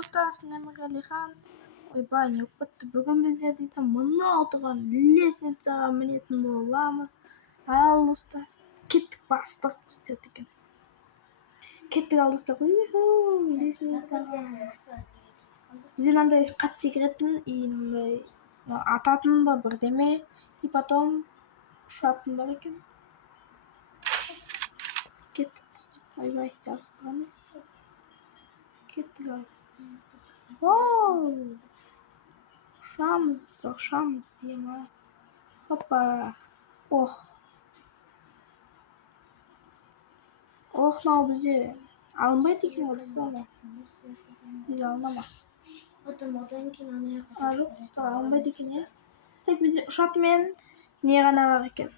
достар, сіздермен Ғалихан. Ойбай, не болып кетті? Бүгін біздер дейтін мынау тұрған лестницаға мінетін боламыз. Ал достар, кеттік, бастық біздер деген. Кеттік ал достар. Лестницаға. Бізде мынандай қатты секіретін и ататын ба бірдеме, и потом ұшатын бар екен. Кеттік достар. Ойбай, жақсы қыламыз. Кеттік ал. Оу! Ұшамыз, ема. Хоппа. Ох, мынау бізде алынбайды екен ғой достар. Неге алынама? Одан кейін ана жаққа. Жоқ достар, алынбайды екен, иә. Тек бізде ұшатымен не ғана бар екен.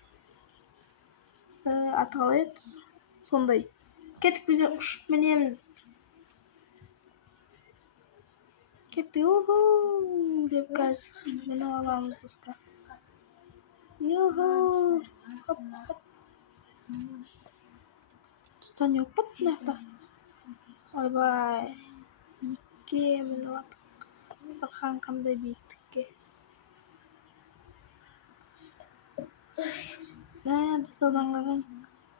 Аталет сондай. Кеттік, бізде ұшып мінеміз. Кеттік, уху деп қазір мініп аламыз достар. Юху. Хоп. Достар, не болып кетті мына жақта? Ойбай, биікке мініп аттық. Достар, қандай биіктікке. Достардан қараң.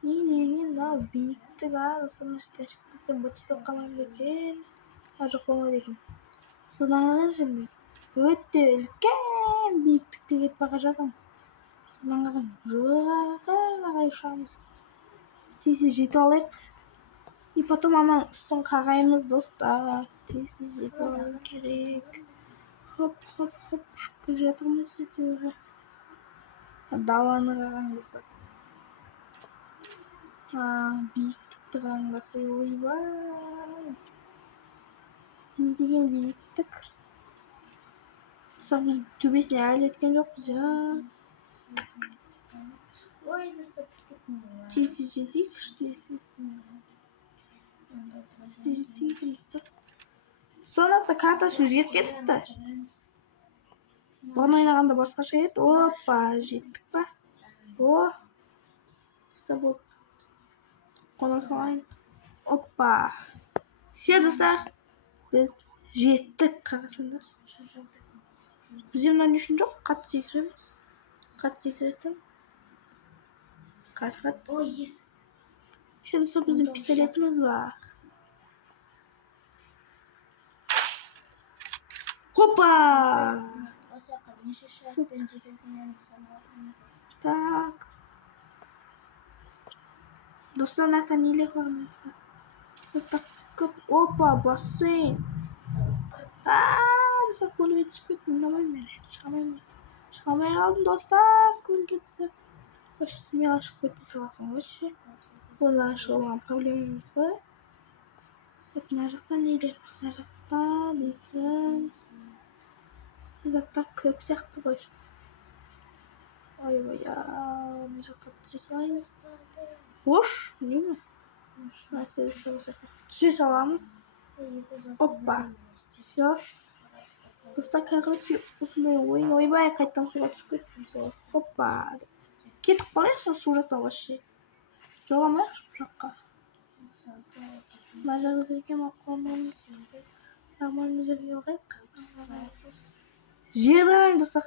Не деген мынау биіктік, достар, мына жерден шығып кетсем бытыстап қалмайды екен. Жоқ, болмайды екен. Содан қараңшы, өте үлкен биіктікте кетіп бара жатырмын. Содан қараң, жоғары қарай ұшамыз. Тез жетіп алайық. И потом ана үстін қараймыз достар. Тез жетіп алу керек. Хоп, ұшып келе жатырмыз әйтеуір. Даланы қараң достар. Биіктікті қараңдар, ойбай. Не деген биіктік. Достар, біз төбесіне әлі жеткен жоқпыз, Ой, достар, Тез жетейік, жетейік достар. Сонда картасы өзгеріп кетіпті. Бұрын ойнағанда басқаша еді. Опа, жеттік па? О, достар, бұл қона салайын. Опа. Все, достар, біз жеттік, қарасаңдар. Бізде мынан үшін жоқ, қатты секіреміз. Қатты секіретін. Қат. Ой, ес. Все, достар, біздің пистолетіміз бар. Хопа! Так. Достар, мына нелер бар мына. Опа, бассейн. Достар, көлге түсіп кеттім. Ұнамаймын мен. Шыға алмай қалдым, достар, көлге түсіп. Вообще, смело шығып кете саласың, вообще. Ондан шығуға проблема емес қой. Мына жақта нелер бар? Мына жақта дейтін заттар көп сияқты ғой. Ойбай, мына жаққа түсе салайын. Ош, не ме? Түсе саламыз. Опа. Все. Достар, короче, осындай ойын. Ойбай, қайттан суға түсіп кеттім. Опа. Кетіп қалайықшы су жақтан вообще. Жоғалмайықшы бұл жаққа. Мына жаққа келген мақұлмын. Нормальный жерге барайық. Жерді қарайын достар.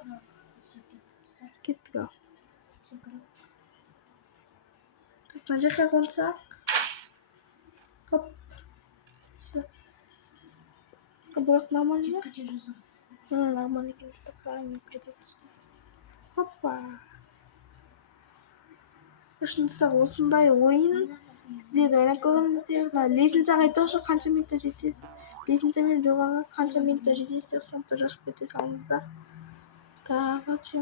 Кеттік ал. Мына жаққа қонсақ. Хоп. Все. Бірақ нормальный ма? Нормальный екен достар. Қарайын қайда түстім. Хоппа. Достар, осындай ойын сіздерді ойнап көріңіздер. Лестницаға айтпақшы қанша минутта жетесіз. Лестницамен жоғары қанша минутта жетесіздер, сондықтан жазып кете салыңыздар. Короче,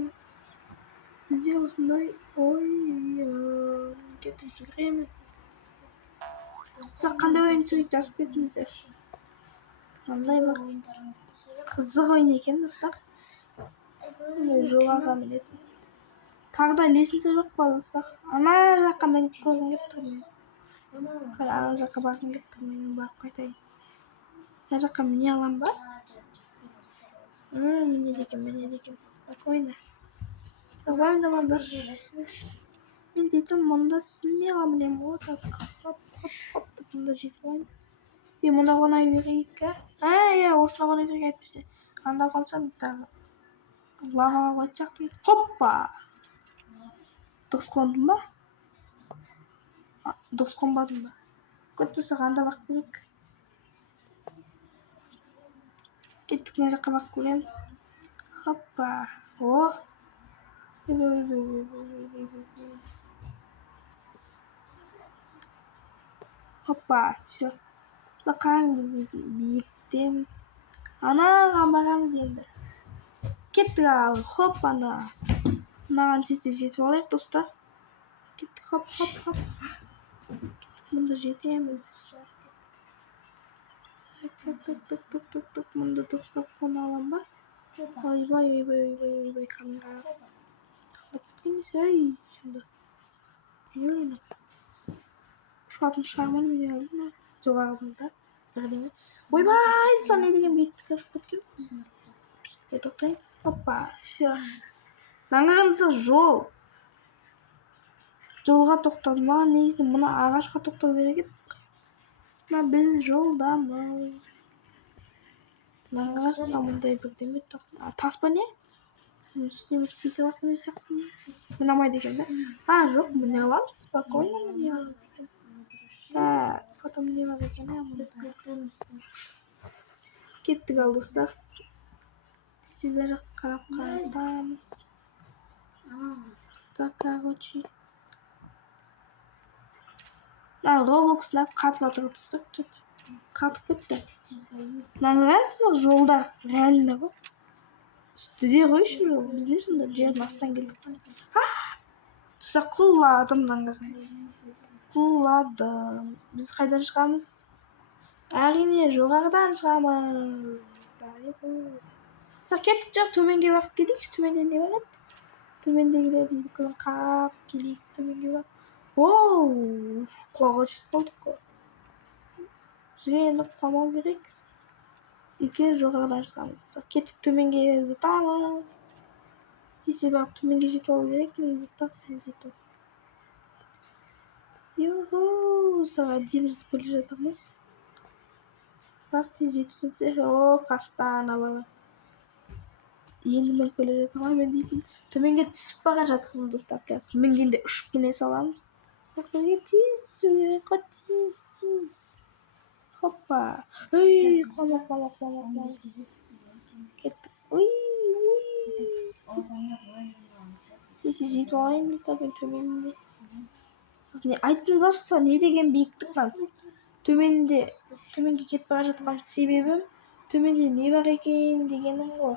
бізде осындай ойын кетіп жүреміз. Достар, қандай ойын түсірейік жазып кетіңіздерші. Қандай бар? Қызық ойын екен достар. Жоғарыға мінетін. Тағы да лестница жоқ па достар? Ана жаққа мен көргім келіп тұр мен. Ана жаққа барғым келіп тұр мен, барып қайтайын. Ана жаққа міне алам ба? Міне деген. Спокойно. Давай. Мен дейтім, мұнда смело мінем. Хоп, деп мұнда жетіп алайын. Мына қонай берейік, иә, осына қонай берейік әйтпесе. Анда қалсам тағы лағалап айтсақтым. Хоппа! Дұрыс қондым ба? Дұрыс қонбадым ба? Көттісі анда бақ көрейік. Кеттік, мына жаққа бақ көреміз. Хоппа! О! Hoppa, şu. Sakın biyiktemiz. Ana bakamız енді. Kettik abi, hop ana. Mаған жетіп алайық, достар. Кеттік, хоп. Кеттік, мұнда жетеміз. Мұнда дұрыстап қона алам ба? Ойбай, камера. Ей, şimdi. Yürü. Шарман мен алдым жоғарымызда бірдеңе. Ойбай, сон не деген биіктікке шығып кеткен. Тоқтайын. Оппа, все. Маңырымызда жол. Жолға тоқтадым. Маған негізі мына ағашқа тоқтау керек еді. Мына біз жолдамыз. Маңырымызда мұндай бірдеңе тоқтадым. Тас па не? Үстіме секіріп не тақтым. Мұнамайды екен да? Жоқ, мұне аламыз. Спокойно мұне аламыз. Так, потом не var ekan. Kettik al dostlar. Sizlere qaratamiz. Так, короче. Roblox'lar қатып отырсақ, қатып кетті. Нравится жолда, реально ғой. Үстіде ғой еще жол. Біз не сонда жердің астынан келдік. Тұсақ құладым құладым. Біз қайдан шығамыз? Әрине жоғарыдан шығамыз. Кеттік, жақ төменге бақып кетейікші. Төменде не бар еді? Төмендегілердің бүкілін қарап келейік. Төменге бақ. Оу, қуаға жетіп болдық қой. Бізге енді қуамау керек. Екен жоғарыдан шығамыз. Кеттік, төменге зытамыз. Десе бақ төменге жетіп алу керек. Мен зытап. Юху, sonra dimizlik келе жатырмыз. Бақти жетісінсе, қастана бала. Енді мен келе жатырмын, мен дейтін төменге түсіп бара жатырмын, достар. Қазір мінгенде ұшып міне саламыз. Бақырге тез түсу керек, тез. Хоппа. Ой, қама. Кеттік. Ой. Десе жетіп алайын, достар, мен төменде. Айтыңыздаршы, не деген биіктік бар? Төменге кетіп бара жатқан себебім төменде не бар екен дегенім ғой.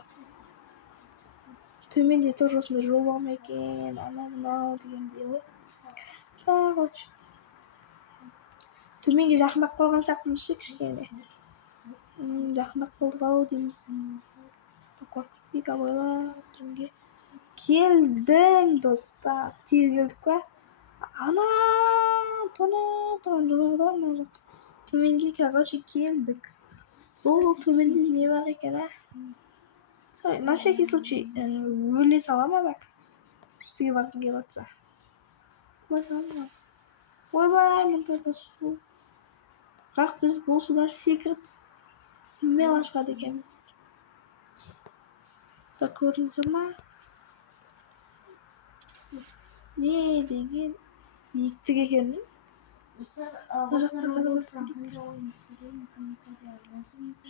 Төменде тоже осындай жол бар ма екен, анау дегендей ғой. Короче. Төменге жақындап қалған сияқтымыз кішкене. Жақындап қалдық-ау деймін. Көкпек абайлап төменге келдім, достар. Тез келдік па? Ана, тұран жоғарыдан төменге, короче, келдік. Бұл төменде не бар екен, На всякий случай, өле сала ма бәк? Үстіге барғың келіп атса. Ойбай, мен тұрда су. Бірақ біз бұл судан секіріп, смело шығады екенбіз. Так, көрдіңіздер ма? Не деген биіктік екенін?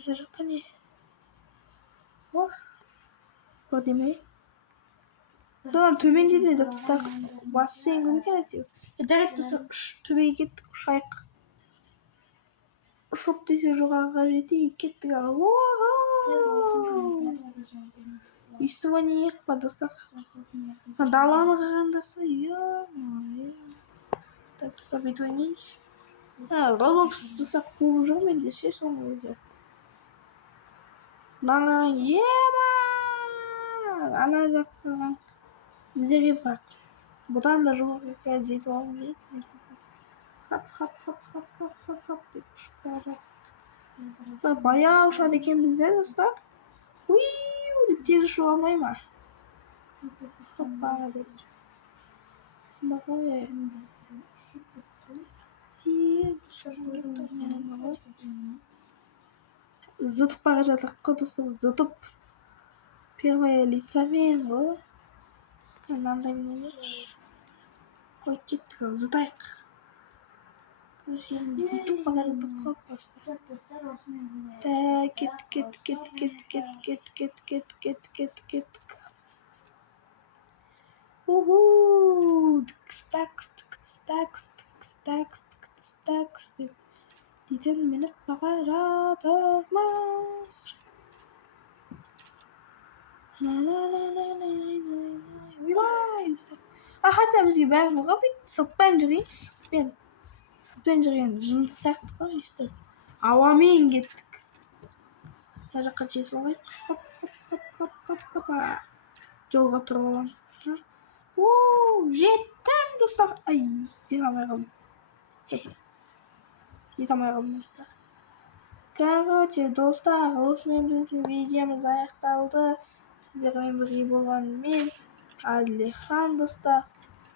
Жақта не? Көрдеме? Содан төменде де бассейн көру екен әйтеуір. Жарайды достар, төбеге кеттік, ұшайық. Ұшып десе жоғарыға жетейік, кеттік ағы. Естіма не ек па, достар? Даланы қағандаса, Так, достар, бүйтіп ойнайыншы. Roblox достар қуып жүр менде ше соның өзі. Маған ана жақтаған біздерге бар. Бұдан да жоғарыға жетіп алу керек. Хап деп ұшып бара. Баяу ұшады екен бізде, достар. Деп тез ұшуға алмай ма? Хоппа деп. Бағай. Тез ұшады. зытып бара жатырық қой достар, зытып. Первое лицамен ғой. Мынандай неме. Қой кеттік, зытайық. Короче, енді зытып бара жатырық қой просто. Достар осымен бұлай. Кеттік. Уху! Стакс деп дейтін мініп бара жатырмыз. Ойбай! Хотя бізге бәрібір бүйтіп сыртпен жүрген жынды сияқты ғой естіп. Ауамен кеттік. Мына жаққа жетіп алайық. Хоп. Жолға тұрып аламыз. Жеттім достар. Ай, жете алмай қалдым достар. Короче, достар, осымен біздің видеомыз аяқталды. Сіздермен бірге болған мен Алихан достар.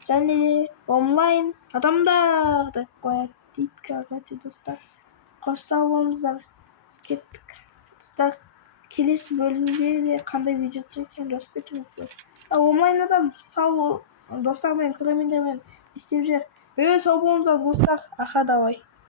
Және онлайн адамдар деп қояды дейді. Короче, достар, қош сау болыңыздар. Кеттік. Достар, келесі бөлімде де қандай видео түсірсем жазып кетіңіздер. Онлайн адам сау бол, достармен, көрермендермен істеп жүр. Сау болыңыздар достар. Аха, давай.